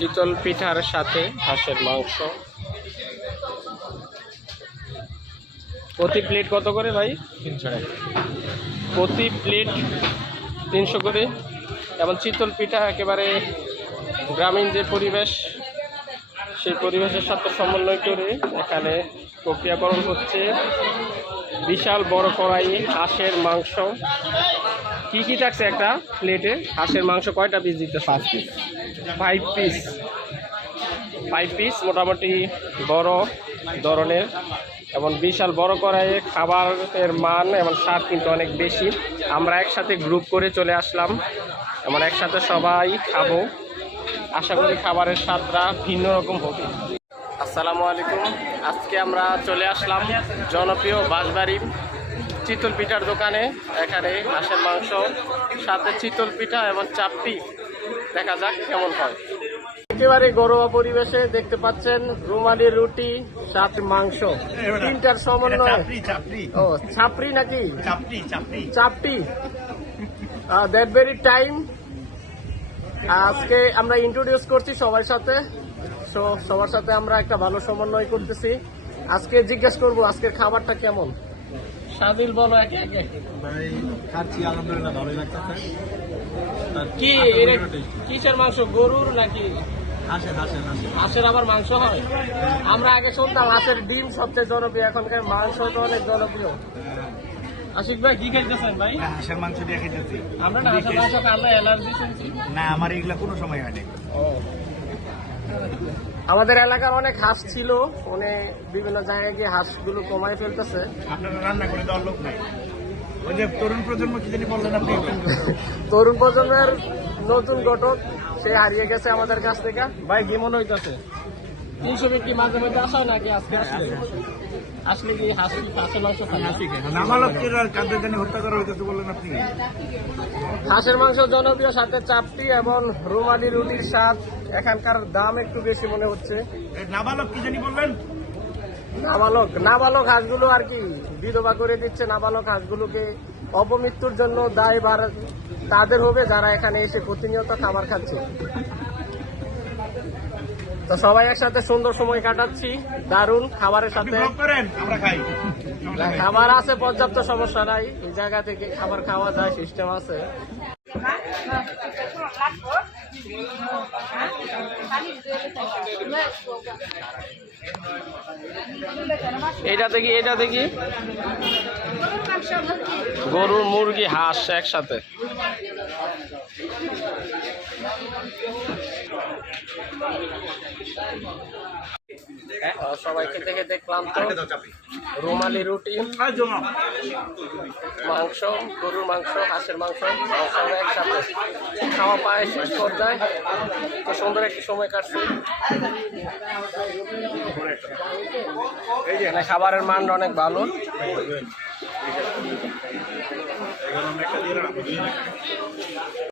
চিতল পিঠার সাথে হাঁসের মাংস। প্রতি প্লেট কত করে ভাই? 300 টাকা প্রতি প্লেট 300 করে। এবং চিতল পিঠা একেবারে গ্রামীণ যে পরিবেশ, সেই পরিবেশের সাথে সমন্বয় করে এখানে প্রক্রিয়াকরণ হচ্ছে। বিশাল বড় কড়াই হাঁসের মাংস। কি কি থাকছে একটা প্লেটে? হাঁসের মাংস কয়টা পিস দিতে? 5 পিস। 5 পিস। 5 পিস মোটামুটি বড় ধরনের এবং বিশাল বড় কড়াইয়ে খাবারের মান এবং স্বাদ কিন্তু অনেক বেশি। আমরা একসাথে গ্রুপ করে চলে আসলাম এবং একসাথে সবাই খাবো। আশা করি খাবারের স্বাদটা ভিন্ন রকম হবে। আসসালামু আলাইকুম। আজকে আমরা চলে আসলাম জনপ্রিয় বাঁশবাড়ি চিতল পিঠার দোকানে। এখানে হাঁসের মাংস সাথে চিতল পিঠা এবং চাপটি, দেখা যাক কেমন হয়। একেবারে ঘরোয়া পরিবেশে দেখতে পাচ্ছেন রুমালি রুটি সাথে মাংস, তিনটার সমন্বয়। ও ছাপড়ি নাকি? চাপটি। That very time. আজকে আমরা ইন্ট্রোডিউস করছি সবার সাথে, সবার সাথে আমরা একটা ভালো সমন্বয় করতেছি। আজকে জিজ্ঞেস করবো আজকের খাবারটা কেমন। সাদিল বলো একে একে। ভাই খাচ্ছি, আলহামদুলিল্লাহ ভালোই লাগতেছে। কি কিসের মাংস? গরুর নাকি হাঁসের? আবার মাংস হয়? আমরা আগে শুনতাম হাঁসের ডিম সবচেয়ে জনপ্রিয়, এখনকার মাংস তো অনেক জনপ্রিয়। আশিক ভাই কি খাইতেছেন ভাই? হাঁসের মাংস দিয়ে খাইতেছি। আমরা না হাঁসের মাংস আমরা অ্যালার্জি শুনছি। না, আমার এগুলা কোনো সময় হয়নি। আমাদের এলাকার অনেক হাঁস ছিল, বিভিন্ন জায়গায় গিয়ে হাঁসগুলো কমায় ফেলতেছে। আপনারা রান্না করে দেওয়ার লোক নাই। ওই যে তরুণ প্রজন্ম কি জানি বললেন আপনি? তরুণ প্রজন্মের নতুন ঘটক সে হারিয়ে গেছে আমাদের কাছ থেকে। ভাই কি মনে হইতেছে? 300 ব্যক্তি মাঝে মাঝে আসা নাকি আজকে আসলে কি হাঁসের মাংস খায়? নামালকের আর কাদের জানি হত্যা করা হইতেছে বললেন আপনি? হাঁসের মাংস জনপ্রিয়, সাথে চাপটি এবং রুমালি রুটির স্বাদ। এখানকার দাম একটু বেশি মনে হচ্ছে। নাবালক কি জানি বললেন? নাবালক হাঁসগুলো আর কি বিধবা করে দিচ্ছে। নাবালক হাঁসগুলোকে অপমৃত্যুর জন্য দায়ভার তাদের হবে যারা এখানে এসে প্রতিনিয়ত খাবার খাচ্ছে। তো সবাই একসাথে সুন্দর সময় কাটাচ্ছি দারুণ খাবারের সাথে। খাবার আছে পর্যাপ্ত, সমস্যা নাই। এই জায়গা থেকে খাবার খাওয়া যায়, সিস্টেম আছে। এটা দেখি গরুর, মুরগি, হাঁস একসাথে। সবাই খেতে খেতে ক্লান্ত। রুমালি রুটি, মাংস, গরুর মাংস, হাঁসের মাংস একসাথে খাওয়া পায় শেষ পর্যায়ে। তো সুন্দর একটি সময় কাটছে। খাবারের মান অনেক ভালো।